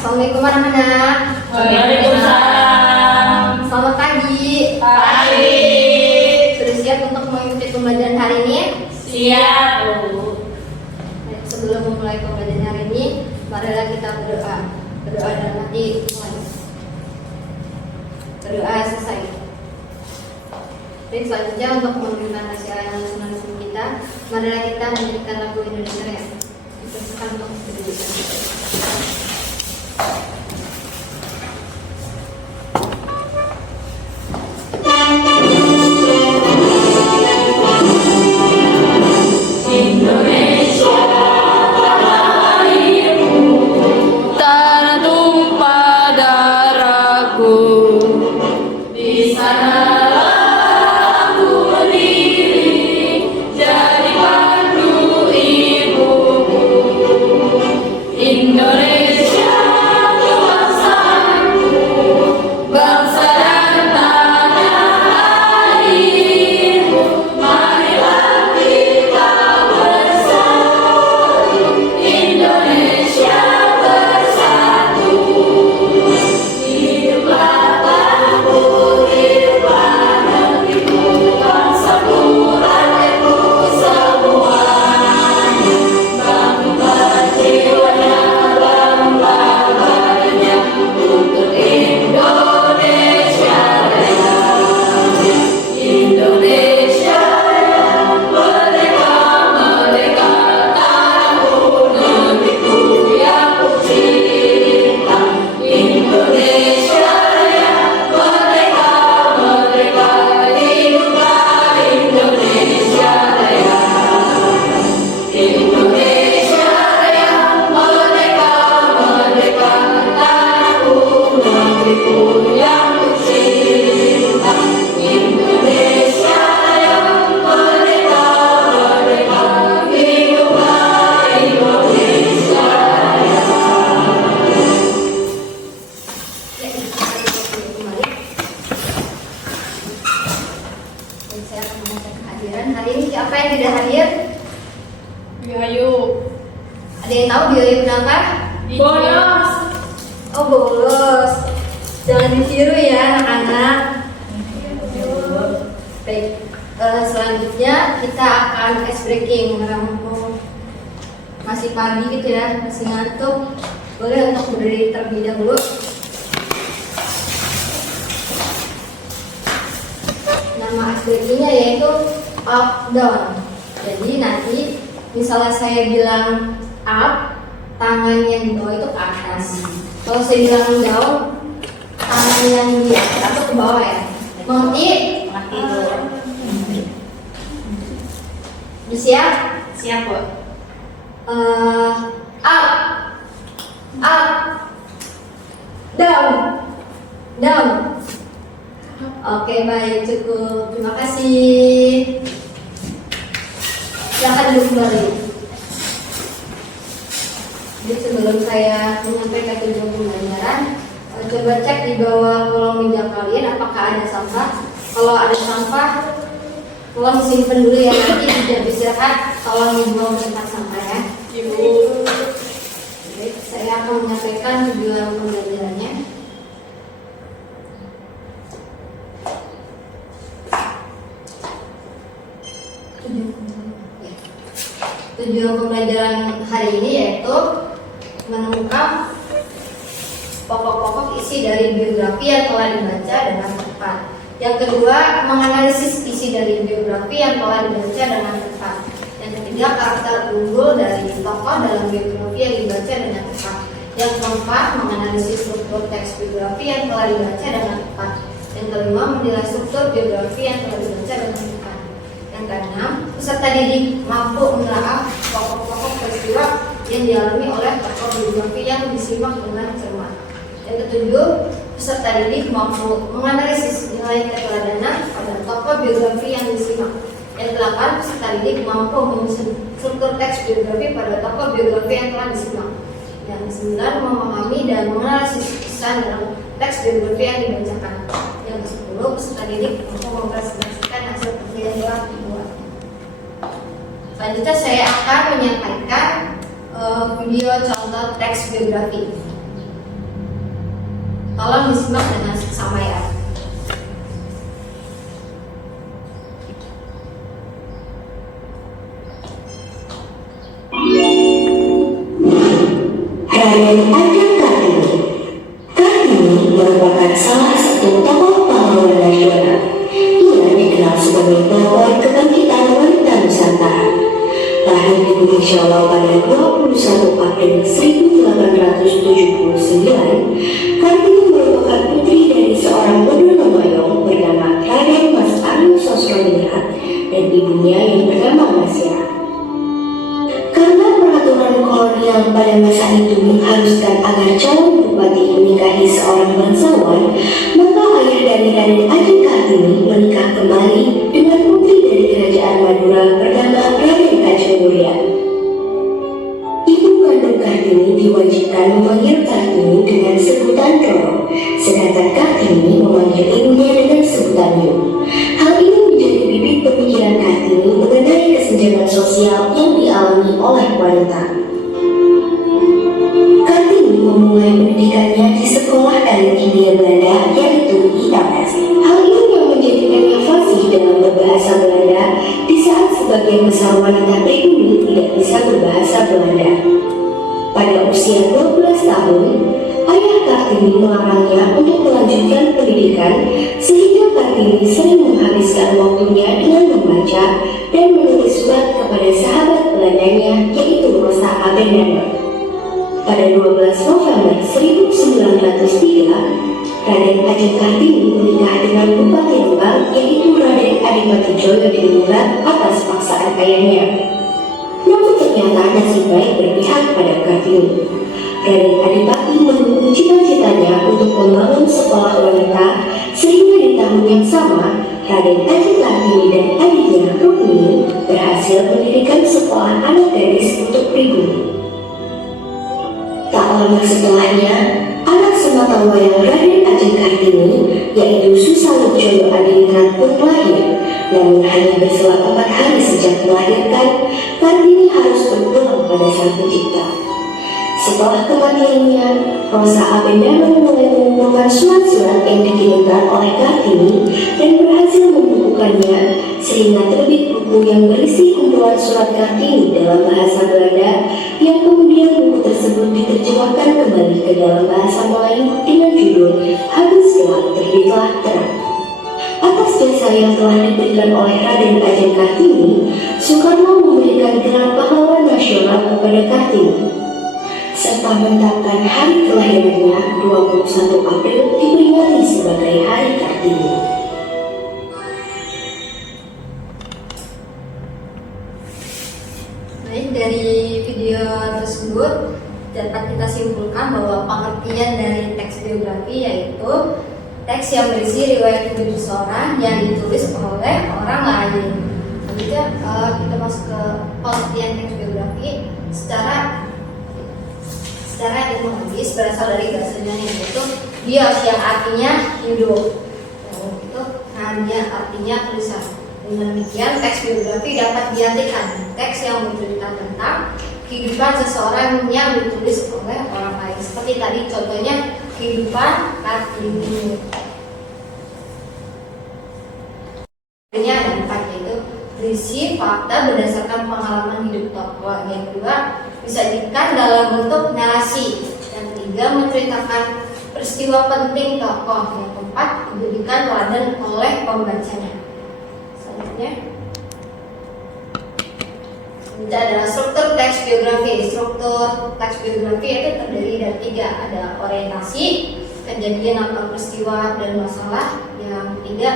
Assalamualaikum anak-anak. Waalaikumsalam. Selamat pagi. Pagi. Sudah siap untuk mengikuti pembelajaran hari ini? Siap, Bu. Baik, sebelum memulai pembelajaran hari ini, marilah kita berdoa. Berdoa dalam hati mulai. Berdoa selesai. Baik, selanjutnya untuk menunjukkan hasil nasional kita, marilah kita menyanyikan lagu Indonesia Raya. Dipersilakan untuk berdiri. Hari ini siapa yang tidak hadir? Ayo. Ada yang tahu biaya berapa? Bolos. Oh, bolos. Jangan ditiru ya anak-anak. Baik, selanjutnya kita akan ice breaking. Mumpung masih pagi gitu ya, masih ngantuk, boleh untuk berdiri terlebih dahulu. Nama ice breakingnya yaitu up down. Jadi nanti misalnya saya bilang up, tangan yang di bawah itu ke atas. Kalau saya bilang down, tangan yang di atas itu ke bawah ya. Mengerti? Siap? Siap, Bu. Up, down, down. Oke, baik, cukup. Terima kasih. Silakan duduk kembali. Jadi sebelum saya menyampaikan tujuan pembelajaran, coba cek di bawah kolom meja kalian apakah ada sampah. Kalau ada sampah, tolong simpen dulu ya, nanti tidak istirahat, tolong dibawa ke tempat sampah ya. Ibu. Baik, saya akan menyampaikan tujuan pembelajarannya. Tujuan pembelajaran hari ini yaitu menemukan pokok-pokok isi dari biografi yang telah dibaca dengan tepat. Yang kedua, menganalisis isi dari biografi yang telah dibaca dengan tepat. Yang ketiga, karakter unggul dari tokoh dalam biografi yang dibaca dengan tepat. Yang keempat, menganalisis struktur teks biografi yang telah dibaca dengan tepat. Yang kelima, menilai struktur biografi yang telah dibaca dengan tepat. Yang keenam, peserta didik mampu menelaah pokok-pokok peristiwa yang dialami oleh tokoh biografi yang disimak dengan cermat. Yang ketujuh, peserta didik mampu menganalisis nilai keteladanan pada tokoh biografi yang disimak. Yang kedelapan, peserta didik mampu menyusun struktur teks biografi pada tokoh biografi yang telah disimak. Yang kesembilan, memahami dan menganalisis kisah dalam teks biografi yang dibacakan. Yang kesepuluh, peserta didik mampu mempresentasikan hasil kerja yang telah dibuat. Selanjutnya saya akan menyampaikan video contoh teks biografi. Tolong disimak dengan seksama ya. Raden Ajeng Kartini. Kartini merupakan salah satu tokoh pahlawan nasional. Ia dikenal sebagai pelopor kebangkitan wanita Nusantara. Lahir di Gunung Shalom pada 21 April 1879, Kartini merupakan putri dari seorang Bodono Mayong bernama Raden Mas Aryo Sosrodiningrat dan ibunya yang bernama Masya. Karena peraturan kolonial pada masa itu mengharuskan agar calon bupati menikahi seorang bangsawan, maka ayah dari Raden Ajeng Kartini menikah kembali dengan putri dari kerajaan Madura bernama Raden Ajeng Muria. Ibu kandung Kartini diwajibkan memanggil Kartini dengan sebutan Roro, sedangkan Kartini memanggil ibunya dengan sebutan Yu. Hal ini menjadi bibit pemikiran Kartini mengenai kesenjangan sosial yang dialami oleh wanita. Kartini memulai pendidikannya di sekolah elit Hindia Belanda, yaitu IMS. Hal ini yang menjadikannya fasih dalam berbahasa Belanda di saat sebagian besar wanita pribumi tidak bisa berbahasa Belanda. Pada usia 12 tahun, ayah Kartini melarangnya untuk melanjutkan pendidikan, sehingga Kartini sering menghabiskan waktunya dengan membaca dan menulis surat kepada sahabat Belandanya, yaitu Rosa Abendaner. Pada 12 November 1903, Raden Ajeng Kartini menikah dengan Bupati Rembang, yaitu Raden Adipati Djorgodiningrat atas paksaan ayahnya. Namun ternyata nasib baik berpihak pada Kartini. Raden Adipati mendukung cita-citanya untuk membangun sekolah wanita, sehingga di tahun yang sama Raden Ajeng Kartini dan adiknya Rukmini berhasil mendirikan sekolah anak gadis untuk pribumi. Tak lama setelahnya, anak sematawayang Raden Ajeng Kartini, yaitu Susaludjoyo Adiningrat pun lahir. Namun hanya berselang 4 hari sejak melahirkan, Kartini harus berpulang pada Sang Pencipta. Setelah kematiannya, Rosa Abendaner mulai mengumpulkan surat-surat yang dikirimkan oleh Kartini dan berhasil membukukannya, sehingga terbit buku yang berisi kumpulan surat Kartini dalam bahasa Belanda, yang kemudian buku tersebut diterjemahkan kembali ke dalam bahasa Melayu dengan judul Habis Gelap Terbitlah Terang. Atas jasa yang telah diberikan oleh Raden Ajeng Kartini, Soekarno memberikan gelar pahlawan nasional kepada Kartini, serta menetapkan hari kelahirannya 21 April diperingati sebagai Hari Kartini. Baik, dari video tersebut dapat kita simpulkan bahwa pengertian dari teks biografi yaitu teks yang berisi riwayat hidup seseorang yang ditulis oleh orang lain. Selanjutnya kita masuk ke pengertian teks biografi secara etimologis, berasal dari bahasanya yaitu bios yang artinya hidup, itu hanya artinya tulisan. Dengan demikian teks biografi dapat diartikan teks yang bercerita tentang kehidupan seseorang yang ditulis oleh orang lain. Seperti tadi contohnya kehidupan Kartini. Ini ada 4, yaitu berisi fakta berdasarkan pengalaman hidup tokoh. Yang kedua, disajikan dalam bentuk narasi. Yang ketiga, menceritakan peristiwa penting tokoh. Yang keempat, dijadikan teladan oleh pembacanya. Selanjutnya, ini adalah struktur teks biografi. Struktur teks biografi itu terdiri dari 3. Ada orientasi, kejadian atau peristiwa dan masalah. Yang ketiga,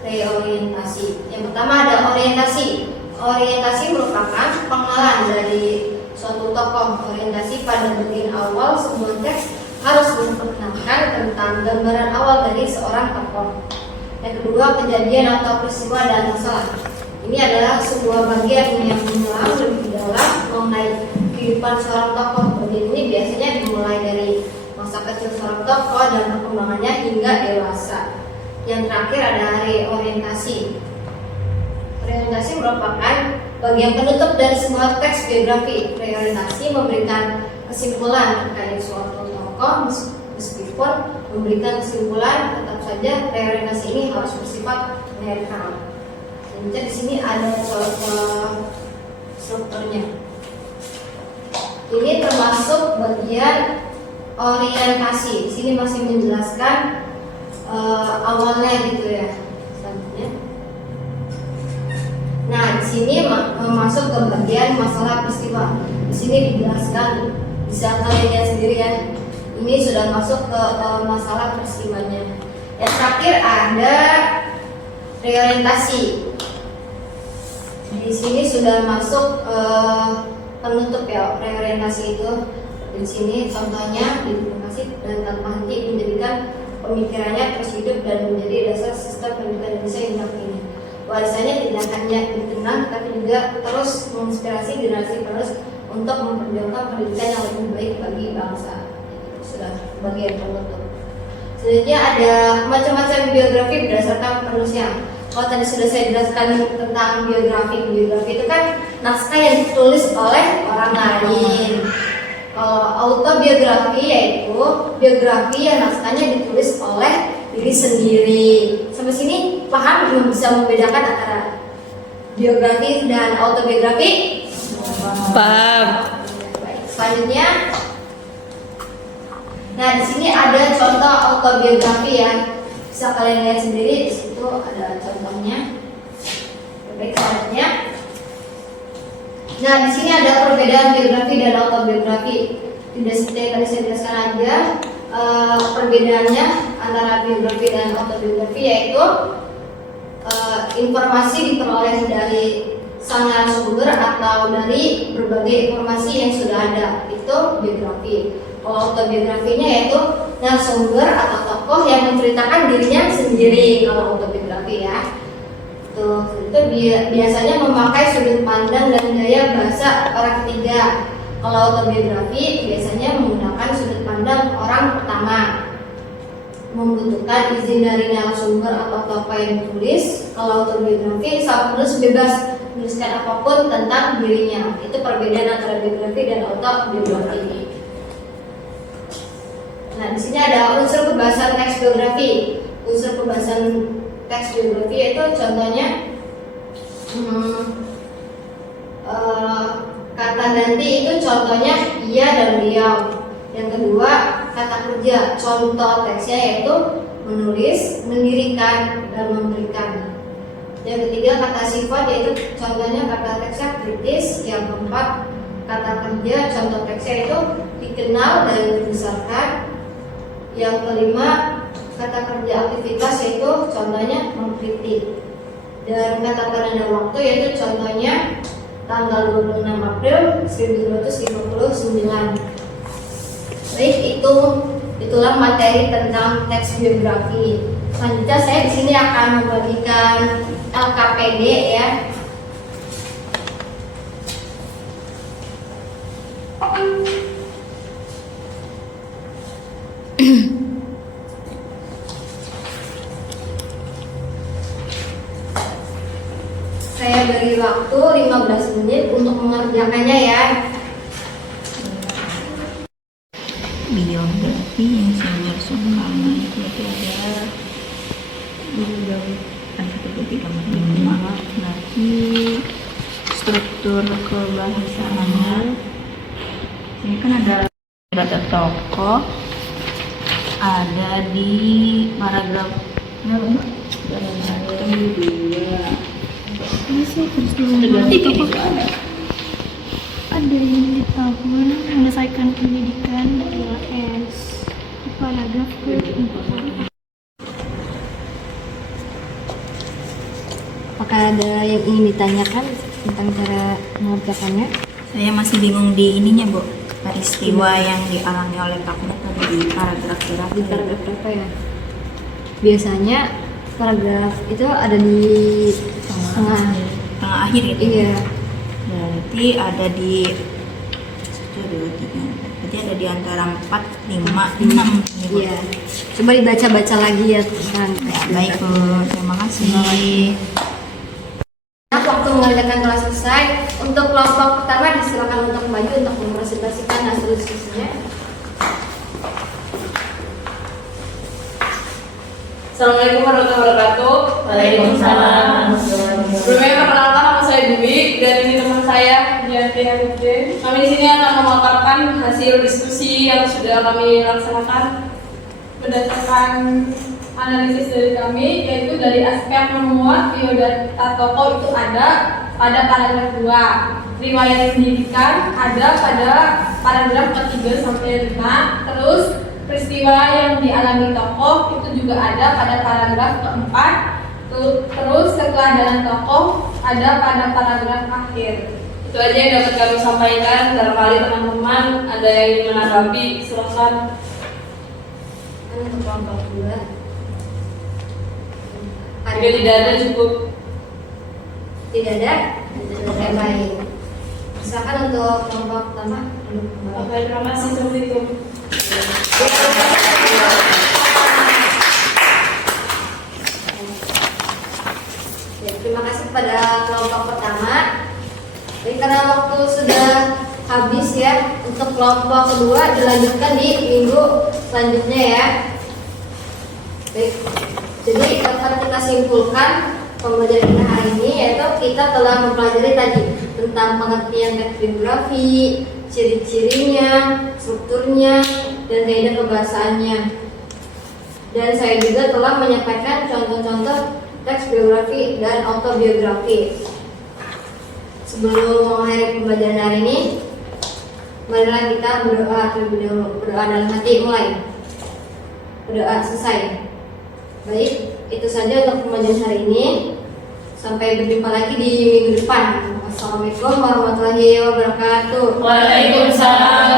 reorientasi. Yang pertama ada orientasi. Orientasi merupakan pengenalan dari suatu tokoh. Orientasi pada bagian awal sebuah teks harus memperkenalkan tentang gambaran awal dari seorang tokoh. Yang kedua, kejadian atau peristiwa dan masalah. Ini adalah sebuah bagian yang menyelam lebih dalam mengenai kehidupan seorang tokoh. Bagian ini biasanya dimulai dari masa kecil seorang tokoh dan perkembangannya hingga dewasa. Yang terakhir ada reorientasi. Reorientasi merupakan bagian penutup dari sebuah teks biografi. Reorientasi memberikan kesimpulan terkait suatu tokoh meskipun memberikan kesimpulan, tetap saja reorientasi ini harus bersifat netral. Jadi di sini ada contoh strukturnya. Ini termasuk bagian orientasi. Di sini masih menjelaskan awalnya gitu ya. Selanjutnya. Nah, di sini masuk ke bagian masalah peristiwa. Di sini dijelaskan, bisa kalian lihat sendiri ya. Ini sudah masuk ke masalah peristiwanya. Yang terakhir ada reorientasi. Di sini sudah masuk penutup ya, reorientasi itu. Di sini contohnya dikasih dan tanpa henti menjadikan pemikirannya terus hidup dan menjadi dasar sistem pendidikan Indonesia yang ini. Warisannya tidak hanya dikenang, tapi juga terus menginspirasi generasi penerus untuk memperjuangkan pendidikan yang lebih baik bagi bangsa. Sudah bagian penutup. Selanjutnya ada macam-macam biografi berdasarkan penulisnya. Kalau tadi sudah saya jelaskan tentang biografi itu kan naskah yang ditulis oleh orang lain. Kalau autobiografi yaitu biografi yang naskahnya ditulis oleh diri sendiri. Sampai sini paham, belum bisa membedakan antara biografi dan autobiografi? Paham. Baik, selanjutnya. Nah, di sini ada contoh autobiografi ya. Bisa kalian lihat sendiri, di situ ada contohnya. Baik, selanjutnya. Nah, di sini ada perbedaan biografi dan autobiografi. Tidak seperti yang tadi saya jelaskan aja. Perbedaannya antara biografi dan autobiografi yaitu informasi diperoleh dari sang narasumber atau dari berbagai informasi yang sudah ada, itu biografi. Kalau autobiografinya yaitu narasumber atau tokoh yang menceritakan dirinya sendiri. Kalau autobiografi ya, itu biasanya memakai sudut pandang dan gaya bahasa orang ketiga. Kalau autobiografi biasanya menggunakan sudut pandang orang pertama, membutuhkan izin dari narasumber atau tokoh yang menulis. Kalau autobiografi, sang penulis bebas menuliskan apapun tentang dirinya. Itu perbedaan antara biografi dan autobiografi. Nah, di sini ada unsur pembahasan teks biografi. Unsur pembahasan teks biografi yaitu contohnya kata ganti itu contohnya ia dan beliau. Yang kedua, kata kerja. Contoh teksnya yaitu menulis, mendirikan, dan memberikan. Yang ketiga, kata sifat yaitu contohnya kata teksnya kritis. Yang keempat, kata kerja. Contoh teksnya itu dikenal dan dibesarkan. Yang kelima, kata kerja aktivitas yaitu contohnya mengkritik. Dan kata penanda waktu yaitu contohnya tanggal 26 April 1259. Baik, itulah materi tentang teks biografi. Selanjutnya saya di sini akan membagikan LKPD ya. Saya beri waktu 15 menit untuk mengerjakannya ya. Biografi yang senior seumpama itu ada lagi struktur kebahasaannya. Ini kan ada tokoh, ada di paragrafnya ada yang di tahun menyelesaikan pendidikan S paragraf ke-4. Apakah ada yang ingin ditanyakan tentang cara mengerjakannya? Saya masih bingung di ininya, Bu. Peristiwa yang dialami oleh Pak Mat ada di paragraf berapa? Di paragraf berapa ya? Biasanya paragraf itu ada di tengah akhir itu. Iya. Berarti ada di 1, 2, 3. Berarti ada di antara 4, 5, 6. Iya. Coba dibaca-baca lagi ya tentang Ya, baik, Bu. Terima kasih. Nah, waktu mengerjakan telah selesai. Untuk kelompok pertama disilakan untuk maju untuk mempresentasikan hasil diskusinya. Assalamualaikum warahmatullahi wabarakatuh. Waalaikumsalam. Sebelumnya perkenalkan, nama saya Dwi dan ini teman saya Yanti Arifin. Kami di sini akan memaparkan hasil diskusi yang sudah kami laksanakan berdasarkan analisis dari kami, yaitu dari aspek memuat biodata tokoh itu ada pada paragraf 2. Riwayat pendidikan ada pada paragraf ke-3 sampai 5. Terus peristiwa yang dialami tokoh itu juga ada pada paragraf ke-4. Terus keteladanan tokoh ada pada paragraf akhir. Itu aja yang dapat kami sampaikan. Barangkali teman-teman ada yang ingin menanggapi, silakan. Untuk kelompok 2. Jika tidak ada cukup. Tidak ada? Oke, baik. Silakan untuk kelompok pertama. Oke, terima kasih. Assalamualaikum. Ya, terima kasih kepada kelompok pertama. Jadi karena waktu sudah habis ya, untuk kelompok kedua dilanjutkan di minggu selanjutnya ya. Baik. Jadi dapat kita simpulkan pembelajaran kita hari ini, yaitu kita telah mempelajari tadi tentang pengertian teks biografi, ciri-cirinya, strukturnya, dan kaidah kebahasaannya. Dan saya juga telah menyampaikan contoh-contoh teks biografi dan autobiografi. Sebelum mengakhiri pembelajaran hari ini, marilah kita berdoa terlebih dahulu. Berdoa dalam hati, mulai. Berdoa selesai. Baik, itu saja untuk pembelajaran hari ini. Sampai berjumpa lagi di minggu depan. Wassalamualaikum warahmatullahi wabarakatuh. Waalaikumsalam.